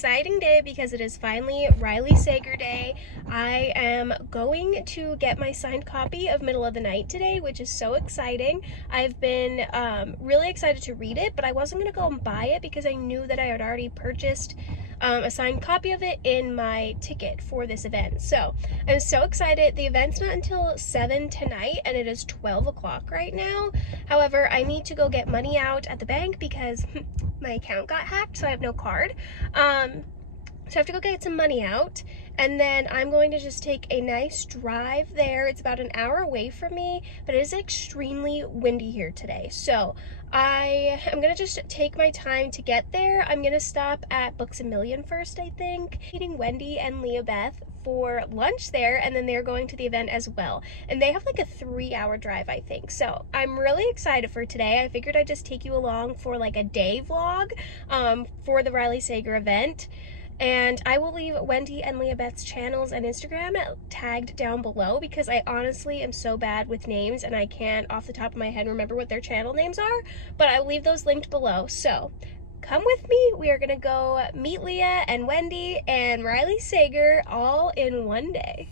exciting day because it is finally Riley Sager Day. I am going to get my signed copy of Middle of the Night today, which is so exciting. I've been really excited to read it, but I wasn't going to go and buy it because I knew that I had already purchased a signed copy of it in my ticket for this event. So I'm so excited. The event's not until 7 tonight and it is 12 o'clock right now. However, I need to go get money out at the bank because my account got hacked, so I have no card. So I have to go get some money out, and then I'm going to just take a nice drive there. It's about an hour away from me, but it is extremely windy here today. So I am gonna just take my time to get there. I'm gonna stop at Books A Million first, I think. Meeting Wendy and Leah Beth for lunch there, and then they're going to the event as well. And they have like a 3-hour drive, I think. So I'm really excited for today. I figured I'd just take you along for like a day vlog for the Riley Sager event. And I will leave Wendy and Leah Beth's channels and Instagram tagged down below because I honestly am so bad with names and I can't off the top of my head remember what their channel names are, but I'll leave those linked below. So come with me. We are gonna go meet Leah and Wendy and Riley Sager all in one day.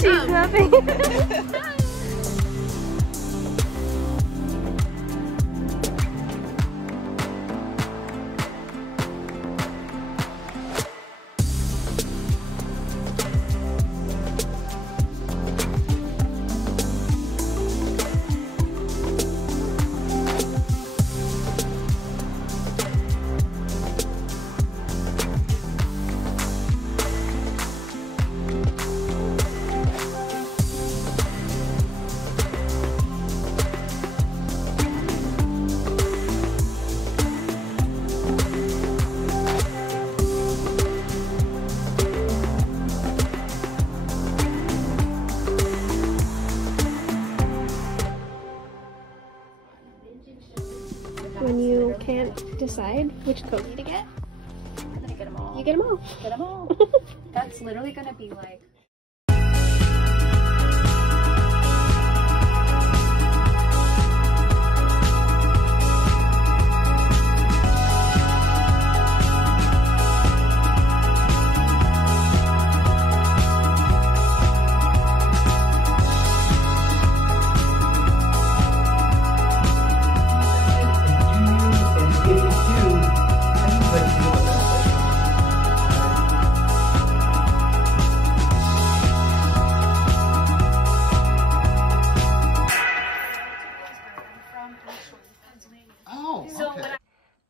She's nothing. When you can't decide which cookie to get, I'm gonna get them all. you get them all. Get them all. That's literally gonna be like.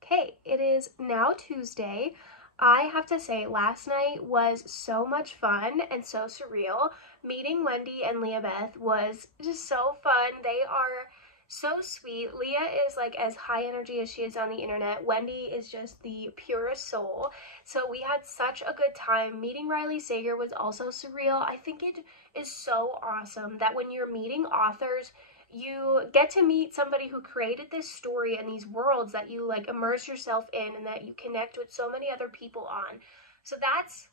Okay, it is now Tuesday. I have to say, last night was so much fun and so surreal. Meeting Wendy and Leah Beth was just so fun. They are so sweet. Leah is like as high energy as she is on the internet. Wendy is just the purest soul. So we had such a good time. Meeting Riley Sager was also surreal. I think it is so awesome that when you're meeting authors, you get to meet somebody who created this story and these worlds that you like immerse yourself in and that you connect with so many other people on. So that's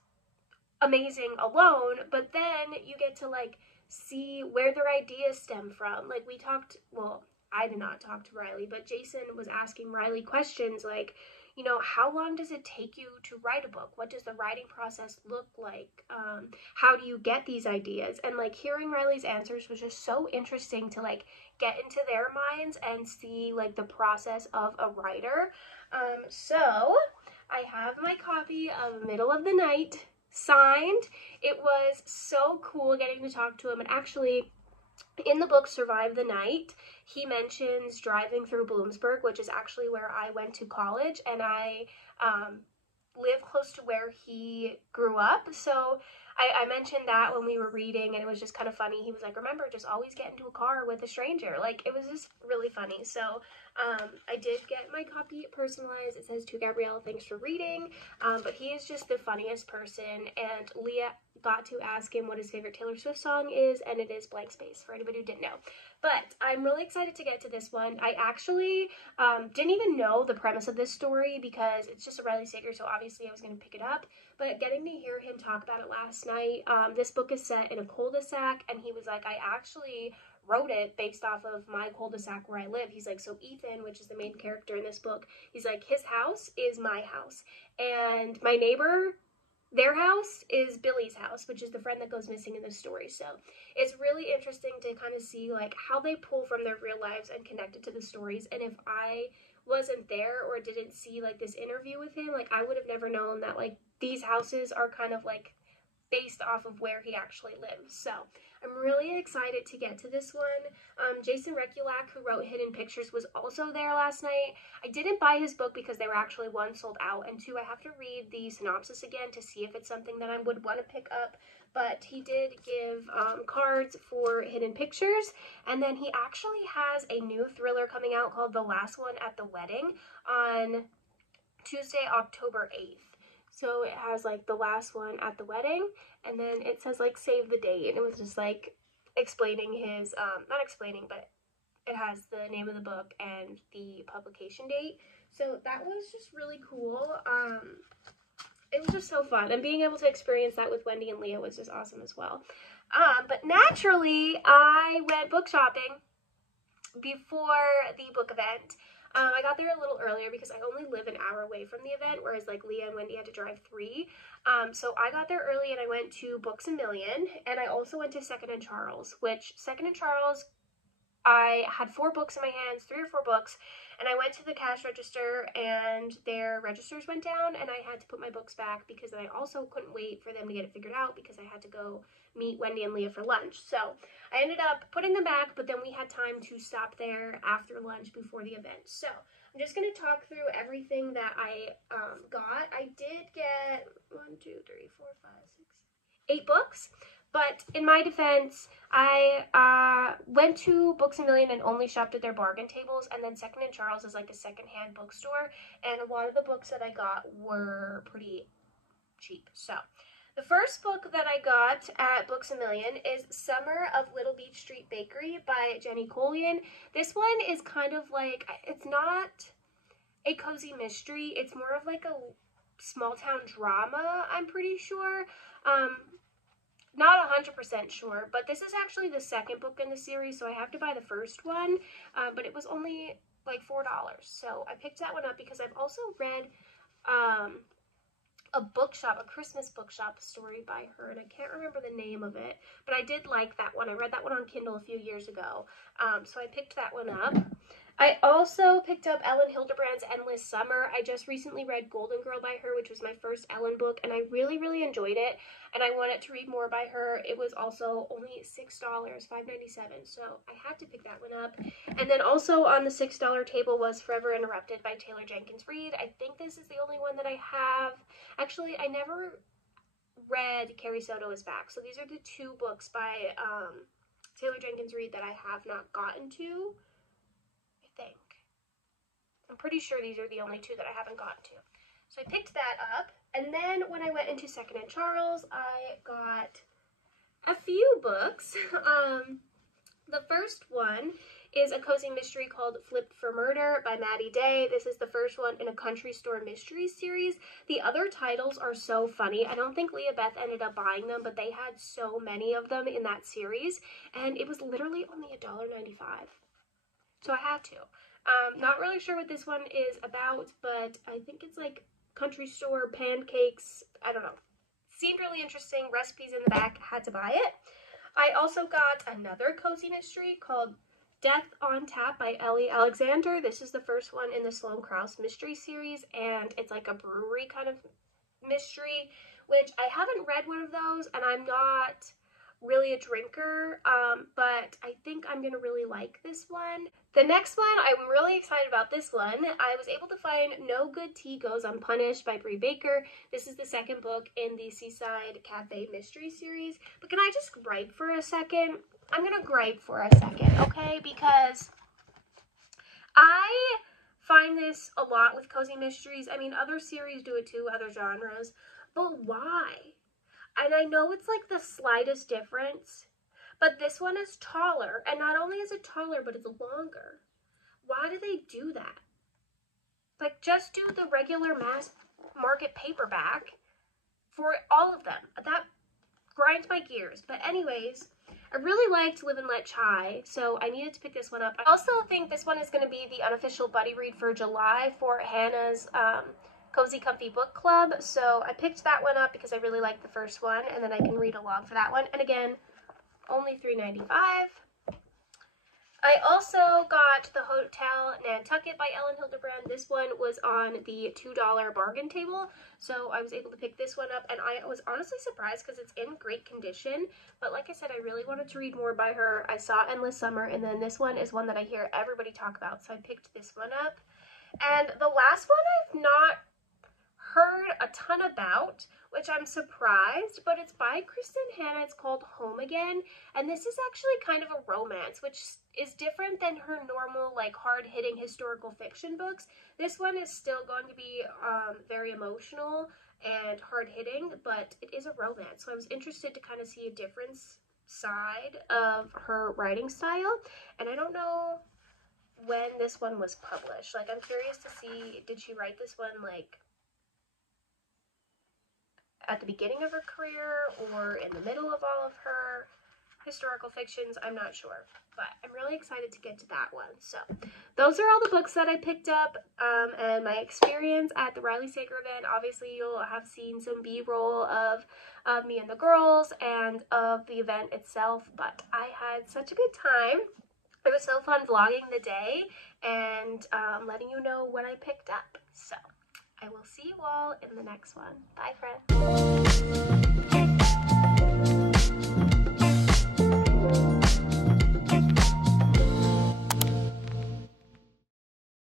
amazing alone, but then you get to like see where their ideas stem from. Like we talked, well, I did not talk to Riley, but Jason was asking Riley questions like, you know, how long does it take you to write a book? What does the writing process look like? How do you get these ideas? And like hearing Riley's answers was just so interesting to like get into their minds and see like the process of a writer. So I have my copy of Middle of the Night signed. It was so cool getting to talk to him, and actually in the book Survive the Night, he mentions driving through Bloomsburg, which is actually where I went to college, and I live close to where he grew up. So I mentioned that when we were reading, and it was just kind of funny. He was like, remember, just always get into a car with a stranger. Like, it was just really funny. So I did get my copy personalized. It says, to Gabrielle, thanks for reading. But he is just the funniest person, and Leah got to ask him what his favorite Taylor Swift song is, and it is Blank Space, for anybody who didn't know. But I'm really excited to get to this one. I actually didn't even know the premise of this story because it's just a Riley Sager, so obviously I was going to pick it up. But getting to hear him talk about it last night, this book is set in a cul-de-sac, and he was like, I actually wrote it based off of my cul-de-sac where I live. He's like, so Ethan, which is the main character in this book, he's like, his house is my house, and my neighbor, their house is Billy's house, which is the friend that goes missing in this story. So it's really interesting to kind of see like how they pull from their real lives and connect it to the stories. And if I wasn't there or didn't see like this interview with him, like I would have never known that like these houses are kind of like based off of where he actually lives. So I'm really excited to get to this one. Jason Rekulak, who wrote Hidden Pictures, was also there last night. I didn't buy his book because they were actually, one, sold out, and two, I have to read the synopsis again to see if it's something that I would want to pick up. But he did give cards for Hidden Pictures, and then he actually has a new thriller coming out called The Last One at the Wedding on Tuesday, October 8th. So it has like The Last One at the Wedding, and then it says like save the date, and it was just like explaining his, not explaining, but it has the name of the book and the publication date. So that was just really cool. It was just so fun, and being able to experience that with Wendy and Leah was just awesome as well. But naturally, I went book shopping before the book event. I got there a little earlier because I only live an hour away from the event, whereas like Leah and Wendy had to drive 3. So I got there early and I went to Books A Million, and I also went to Second and Charles, which Second and Charles, I had 4 books in my hands, 3 or 4 books, and I went to the cash register and their registers went down and I had to put my books back because I also couldn't wait for them to get it figured out because I had to go meet Wendy and Leah for lunch. So I ended up putting them back, but then we had time to stop there after lunch before the event. So I'm just going to talk through everything that I got. I did get 8 books. But in my defense, I went to Books A Million and only shopped at their bargain tables, and then Second and Charles is like a secondhand bookstore, and a lot of the books that I got were pretty cheap. So the first book that I got at Books A Million is Summer of Little Beach Street Bakery by Jenny Collian. This one is kind of like, it's not a cozy mystery, it's more of like a small town drama, I'm pretty sure. Not 100% sure, but this is actually the second book in the series, so I have to buy the first one, but it was only like $4, so I picked that one up because I've also read a Christmas bookshop story by her, and I can't remember the name of it, but I did like that one. I read that one on Kindle a few years ago, so I picked that one up. I also picked up Ellen Hildebrand's Endless Summer. I just recently read Golden Girl by her, which was my first Ellen book, and I really, really enjoyed it, and I wanted to read more by her. It was also only $6, $5.97, so I had to pick that one up. And then also on the $6 table was Forever Interrupted by Taylor Jenkins Reid. I think this is the only one that I have. Actually, I never read Carrie Soto Is Back, so these are the 2 books by Taylor Jenkins Reid that I have not gotten to. I'm pretty sure these are the only 2 that I haven't gotten to. So I picked that up, and then when I went into Second and Charles, I got a few books. The first one is a cozy mystery called Flipped for Murder by Maddie Day. This is the first one in a country store mysteries series. The other titles are so funny. I don't think Leah Beth ended up buying them, but they had so many of them in that series, and it was literally only $1.95. So I had to. Not really sure what this one is about, but I think it's like country store pancakes. I don't know. Seemed really interesting. Recipes in the back. Had to buy it. I also got another cozy mystery called Death on Tap by Ellie Alexander. This is the first one in the Sloane Krause mystery series, and it's like a brewery kind of mystery, which I haven't read one of those, and I'm not really a drinker, but I think I'm gonna really like this one. The next one, I'm really excited about this one. I was able to find No Good Tea Goes Unpunished by Bree Baker. This is the second book in the Seaside Cafe mystery series. But can I just gripe for a second? I'm gonna gripe for a second, okay? Because I find this a lot with cozy mysteries. I mean, other series do it too, other genres, but why? And I know it's like the slightest difference, but this one is taller, and not only is it taller, but it's longer. Why do they do that? Like, just do the regular mass market paperback for all of them. That grinds my gears. But anyways, I really liked Live and Let Chai, so I needed to pick this one up. I also think this one is going to be the unofficial buddy read for July for Hannah's Cozy Comfy Book Club, so I picked that one up because I really liked the first one, and then I can read along for that one. And again, only $3.95. I also got The Hotel Nantucket by Ellen Hildebrand. This one was on the $2 bargain table, so I was able to pick this one up, and I was honestly surprised because it's in great condition. But like I said, I really wanted to read more by her. I saw Endless Summer, and then this one is one that I hear everybody talk about, so I picked this one up. And the last one I've not heard a ton about, which I'm surprised, but it's by Kristen Hanna. It's called Home Again, and this is actually kind of a romance, which is different than her normal, like, hard-hitting historical fiction books. This one is still going to be very emotional and hard-hitting, but it is a romance, so I was interested to kind of see a different side of her writing style, and I don't know when this one was published. Like, I'm curious to see, did she write this one, like, at the beginning of her career or in the middle of all of her historical fictions? I'm not sure, but I'm really excited to get to that one. So those are all the books that I picked up, and my experience at the Riley Sager event. Obviously, you'll have seen some B-roll of me and the girls and of the event itself, but I had such a good time. It was so fun vlogging the day and letting you know what I picked up. So I will see you all in the next one. Bye, friends.